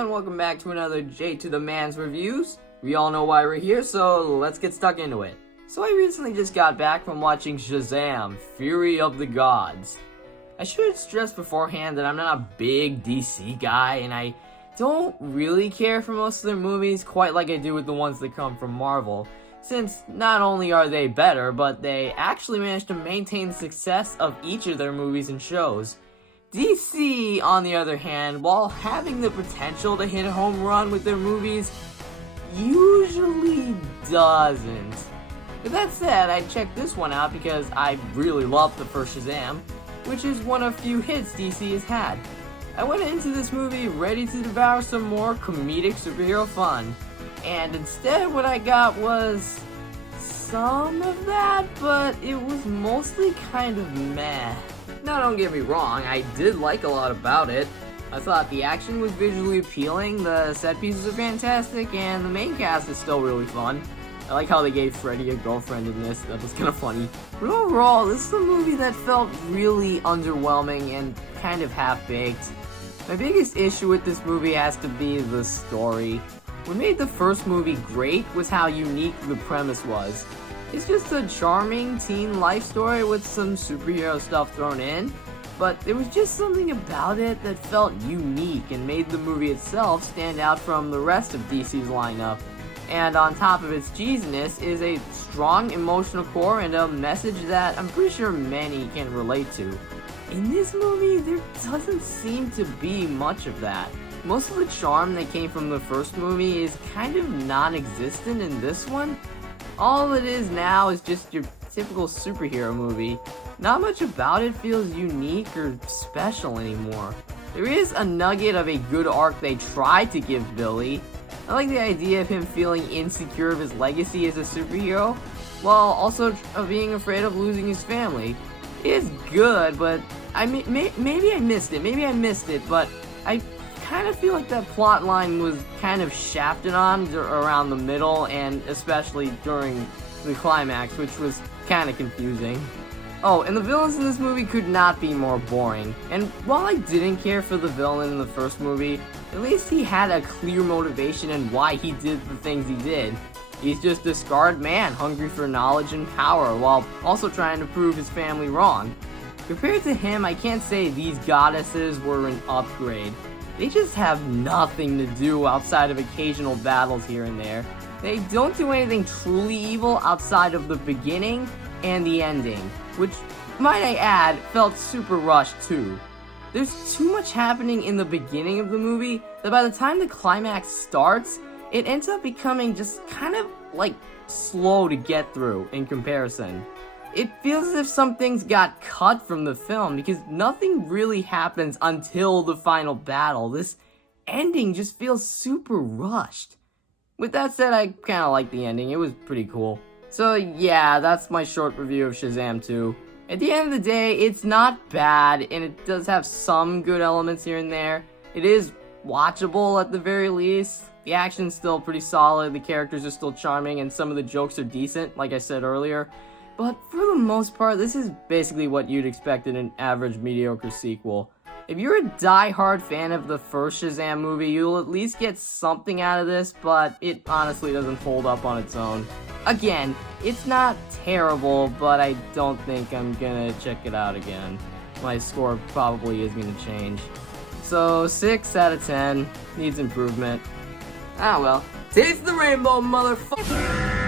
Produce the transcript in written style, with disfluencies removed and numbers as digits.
everyone, welcome back to another J-2-Da-Man's reviews. We all know why we're here, so let's get stuck into it. So I recently just got back from watching Shazam, Fury of the Gods. I should stress beforehand that I'm not a big DC guy, and I don't really care for most of their movies quite like I do with the ones that come from Marvel, since not only are they better, but they actually manage to maintain the success of each of their movies and shows. DC, on the other hand, while having the potential to hit a home run with their movies, usually doesn't. With that said, I checked this one out because I really loved the first Shazam, which is one of few hits DC has had. I went into this movie ready to devour some more comedic superhero fun, and instead what I got was some of that, but it was mostly kind of meh. Now don't get me wrong, I did like a lot about it. I thought the action was visually appealing, the set pieces are fantastic, and the main cast is still really fun. I like how they gave Freddy a girlfriend in this, that was kind of funny. But overall, this is a movie that felt really underwhelming and kind of half-baked. My biggest issue with this movie has to be the story. What made the first movie great was how unique the premise was. It's just a charming teen life story with some superhero stuff thrown in, but there was just something about it that felt unique and made the movie itself stand out from the rest of DC's lineup. And on top of its cheesiness is a strong emotional core and a message that I'm pretty sure many can relate to. In this movie, there doesn't seem to be much of that. Most of the charm that came from the first movie is kind of non-existent in this one. All it is now is just your typical superhero movie. Not much about it feels unique or special anymore. There is a nugget of a good arc they tried to give Billy. I like the idea of him feeling insecure of his legacy as a superhero, while also being afraid of losing his family. It's good, but maybe I missed it, but I kind of feel like that plot line was kind of shafted on around the middle, and especially during the climax, which was kind of confusing. Oh, and the villains in this movie could not be more boring. And while I didn't care for the villain in the first movie, at least he had a clear motivation and why he did the things he did. He's just a scarred man, hungry for knowledge and power, while also trying to prove his family wrong. Compared to him, I can't say these goddesses were an upgrade. They just have nothing to do outside of occasional battles here and there. They don't do anything truly evil outside of the beginning and the ending, which, might I add, felt super rushed too. There's too much happening in the beginning of the movie that by the time the climax starts, it ends up becoming just kind of like slow to get through in comparison. It feels as if some things got cut from the film because nothing really happens until the final battle. This ending just feels super rushed. With that said, I kind of like the ending. It was pretty cool. So yeah, that's my short review of Shazam 2. At the end of the day, it's not bad, and it does have some good elements here and there. It is watchable at the very least. The action's still pretty solid, the characters are still charming, and some of the jokes are decent, like I said earlier. But for the most part, this is basically what you'd expect in an average mediocre sequel. If you're a die-hard fan of the first Shazam movie, you'll at least get something out of this, but it honestly doesn't hold up on its own. Again, it's not terrible, but I don't think I'm gonna check it out again. My score probably is gonna change. So, 6 out of 10. Needs improvement. Ah well. Taste the rainbow, motherfucker!